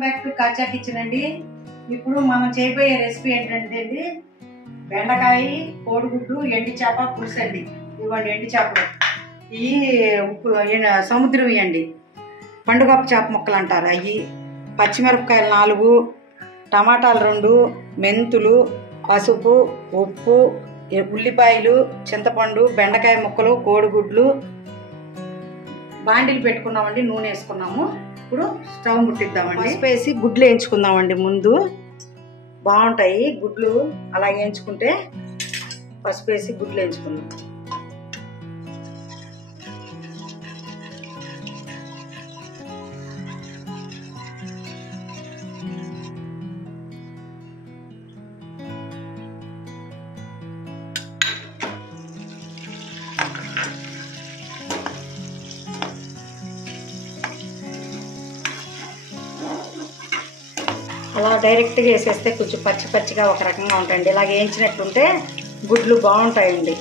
Welcome back to Kaja kitchen అండి. ఇప్పుడు మనం చేయబోయే రెసిపీ ఏంటంటే బెండకాయ కోడిగుడ్డు ఎండి చేప పులుసు అండి. ఇవ్వండి ఎండి చేపలు, ఈ ఉప్పు సముద్రం అండి, పండుగప్పు చేప ముక్కలు అంటారు అవి, పచ్చిమిరపకాయలు 4, టమాటాలు 2, మెంతులు, పసుపు, ఉప్పు, ఉల్లిపాయలు, చింతపండు, బెండకాయ ముక్కలు, కోడిగుడ్లు, బాండిలు పెట్టుకున్నామండి, నూనె వేసుకున్నాము. ఇప్పుడు స్టవ్ ముట్టిద్దామండి. పసుపు వేసి గుడ్లు వేయించుకుందామండి. ముందు బాగుంటాయి గుడ్లు, అలా వేయించుకుంటే పసుపు వేసి గుడ్లు వేయించుకుందాం. అలా డైరెక్ట్గా వేసేస్తే కొంచెం పచ్చి పచ్చిగా ఒక రకంగా ఉంటాయండి. ఇలాగ వేయించినట్టుంటే గుడ్లు బాగుంటాయండి.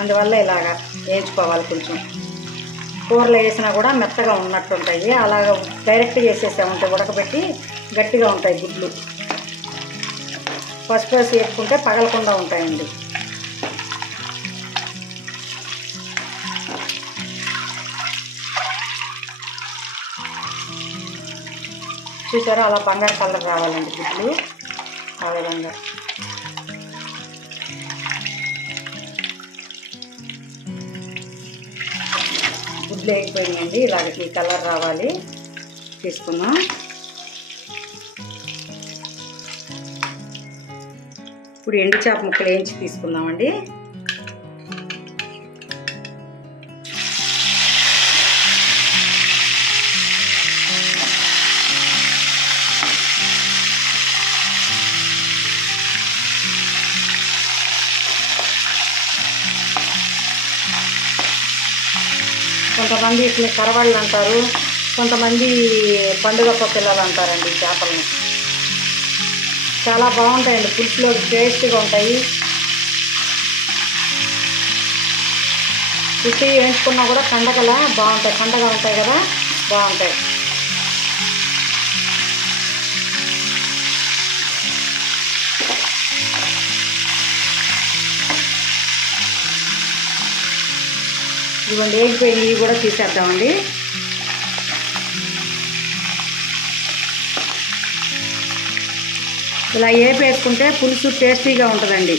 అందువల్ల ఇలాగ వేయించుకోవాలి. కొంచెం కూరలో వేసినా కూడా మెత్తగా ఉన్నట్టుంటాయి. అలాగ డైరెక్ట్గా వేసేసామంటే ఉడకబెట్టి గట్టిగా ఉంటాయి గుడ్లు. పసుపు వేసి వేసుకుంటే పగలకుండా ఉంటాయండి. చూసారా, అలా బంగారు కలర్ రావాలండి గుడ్లు. ఆ విధంగా గుడ్లు వేగిపోయినాయండి. ఇలాగ ఈ కలర్ రావాలి. తీసుకుందాం. ఇప్పుడు ఎండు చేప ముక్కలు వేయించి తీసుకుందామండి. కొంతమంది వీటిని కరవాళ్ళు అంటారు, కొంతమంది పండుగప్ప పిల్లలు అంటారండి. చేపలను చాలా బాగుంటాయండి, పులుసులో టేస్ట్గా ఉంటాయి. పుట్టి వేయించుకున్నా కూడా కండగలా బాగుంటాయి, కండగా ఉంటాయి కదా, బాగుంటాయి. ఇవ్వండి వేగిపోయి ఇవి కూడా తీసేద్దామండి. ఇలా వేపేసుకుంటే పులుసు టేస్టీగా ఉంటుందండి.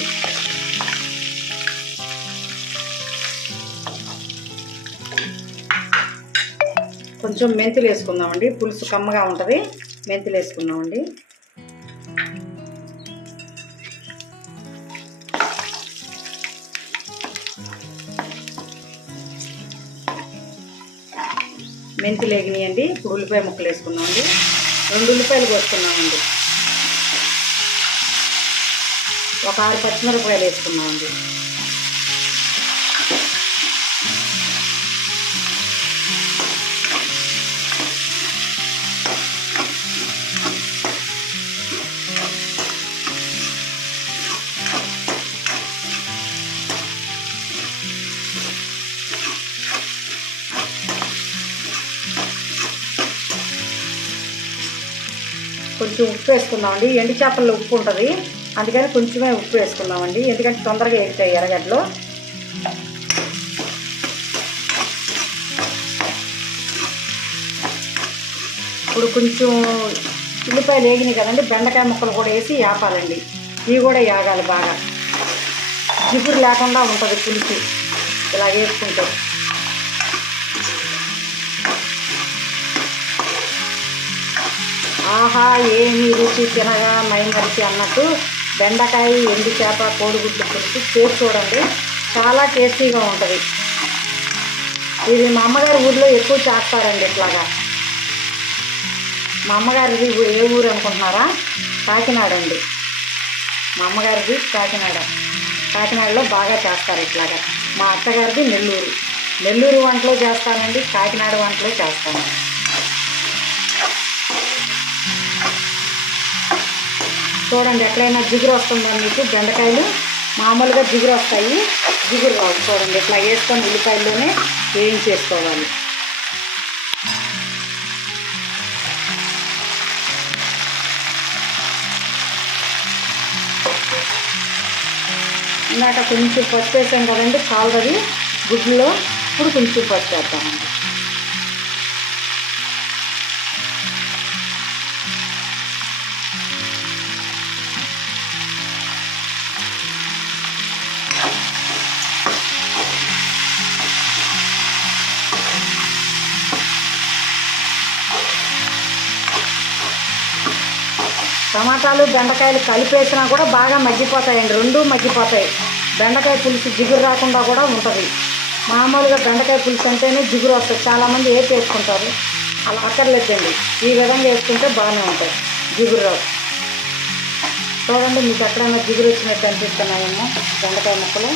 కొంచెం మెంతులు వేసుకుందామండి, పులుసు కమ్మగా ఉంటుంది. మెంతులు వేసుకుందామండి. మెంతులు వేగినాయండి. ఇప్పుడు ఉల్లిపాయ ముక్కలు వేసుకున్నామండి. 2 ఉల్లిపాయలు కోసుకున్నామండి. ఒక 6 పచ్చిమిరపకాయలు వేసుకున్నామండి. కొంచెం ఉప్పు వేసుకుందామండి. ఎండు చేపల్లో ఉప్పు ఉంటుంది, అందుకని కొంచెమే ఉప్పు వేసుకుందామండి. ఎందుకంటే తొందరగా వేగుతాయి ఎర్రగడ్డలు. ఇప్పుడు కొంచెం ఉల్లిపాయలు వేగినాయి కదండి, బెండకాయ ముక్కలు కూడా వేసి వేపాలండి. ఇవి కూడా వేగాలి బాగా, జిగురు లేకుండా ఉంటుంది పులుసు ఇలా వేసుకుంటే. ఆహా ఏమి రుచి, తినగా మైమరిచి అన్నట్టు బెండకాయ ఎండు చేప కోడిగుడ్లు పులుసు చేసి చూడండి, చాలా టేస్టీగా ఉంటుంది. ఇది మా అమ్మగారి ఊరిలో ఎక్కువ చేస్తారండి ఇట్లాగా. మా అమ్మగారిది ఏ ఊరు అనుకుంటున్నారా? కాకినాడ అండి. మా అమ్మగారిది కాకినాడలో బాగా చేస్తారు ఇట్లాగా. మా అత్తగారిది నెల్లూరు వంటలో చేస్తానండి, కాకినాడ వంటలో చేస్తాను. చూడండి ఎట్లయినా జిగురు వస్తుందా మీకు? బెండకాయలు మామూలుగా జిగురు వస్తాయి, జిగురు రావు. చూడండి ఇట్లా వేసుకొని ఉల్లిపాయల్లోనే వేయించేసుకోవాలి. ఇందాక కొంచెం పసుపు వేసాం కదండి, కాలుదది గుడ్డులో. ఇప్పుడు కొంచెం పసుపు వేద్దామండి. టమాటాలు బెండకాయలు కలిపేసినా కూడా బాగా మగ్గిపోతాయండి, రెండూ మగ్గిపోతాయి. బెండకాయ పులుసు జిగురు రాకుండా కూడా ఉంటుంది. మామూలుగా బెండకాయ పులుసు అంటేనే జిగురు వస్తుంది, చాలామంది వేసుకుంటారు. అలా అక్కర్లేదండి, ఈ విధంగా వేసుకుంటే బాగానే ఉంటాయి, జిగురు రాదు. చూడండి, మీకు ఎక్కడైనా జిగురు వచ్చినట్టు అనిపిస్తున్నాయేమో బెండకాయ ముక్కలు.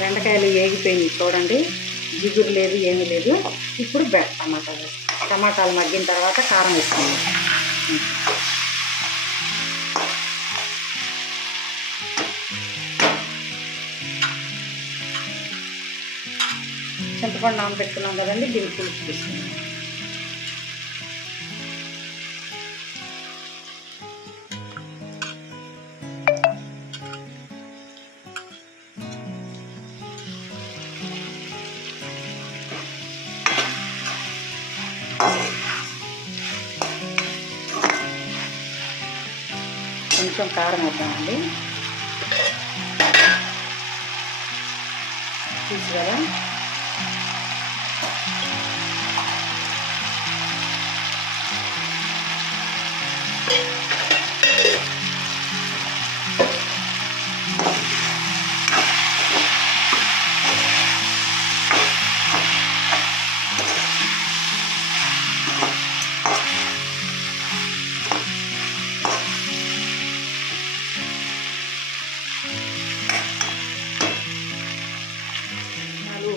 బెండకాయలు వేగిపోయినాయి చూడండి, జిగురు లేదు, ఏమీ లేదు. ఇప్పుడు టమాటాలు వేస్తాం. టమాటాలు మగ్గిన తర్వాత కారం వేస్తాం. చింతపండు నానబెట్టుకున్నాం కదండి, దీన్ని పులుసు తీసుకున్నాం. కొంచెం కారం వేద్దామండి, చూసి కదా.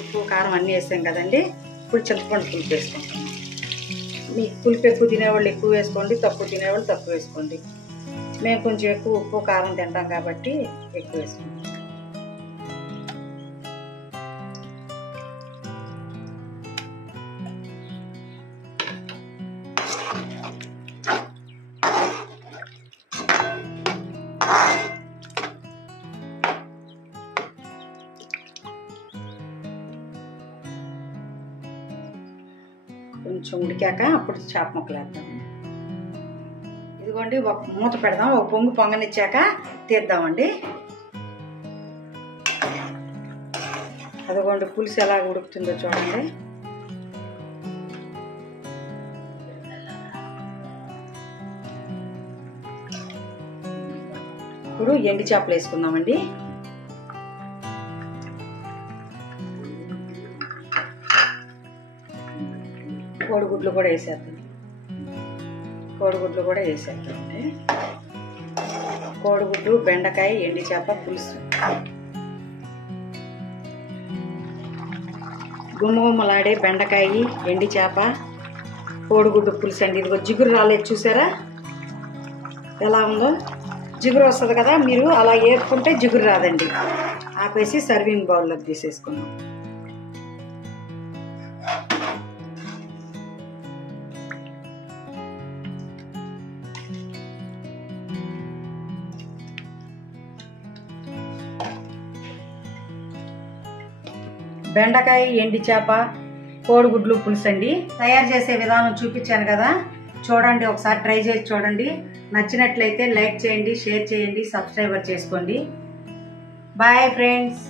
ఉప్పు కారం అన్నీ వేసాం కదండి. ఇప్పుడు చింతపండు పులుపు వేసుకుంటాం. మీకు పులుపు ఎక్కువ తినేవాళ్ళు ఎక్కువ వేసుకోండి, తక్కువ తినేవాళ్ళు తక్కువ వేసుకోండి. మేము కొంచెం ఎక్కువ ఉప్పు కారం తింటాం కాబట్టి ఎక్కువ వేసుకుంటాం. కొంచెం ఉడికాక అప్పుడు చేప ముక్కలు వేద్దాం. ఇదిగోండి, ఒక మూత పెడదాం, ఒక పొంగు పొంగనిచ్చాక తీద్దామండి. అదిగోండి, పులుసు ఎలా ఉడుకుతుందో చూడండి. ఇప్పుడు ఎండు చేపలు వేసుకుందామండి. కోడిగుడ్లు కూడా వేసేద్దాం. కోడిగుడ్లు కూడా వేసేద్దామండి. కోడిగుడ్డు, బెండకాయ, ఎండి చేప పులుసు. గుమ్మగుమ్మలాడే బెండకాయ, ఎండి చేప, కోడిగుడ్డు పులుసు అండి. ఇదిగో జిగురు రాలేదు, చూసారా ఎలా ఉందో? జిగురు వస్తుంది కదా, మీరు అలా వేసుకుంటే జిగురు రాదండి. ఆపేసి సర్వింగ్ బౌల్లోకి తీసేసుకున్నాం. బెండకాయ, ఎండి చేప, కోడిగుడ్లు పులుసు అండి. తయారు చేసే విధానం చూపించాను కదా, చూడండి, ఒకసారి ట్రై చేసి చూడండి. నచ్చినట్లయితే లైక్ చేయండి, షేర్ చేయండి, సబ్స్క్రైబర్ చేసుకోండి. Bye friends.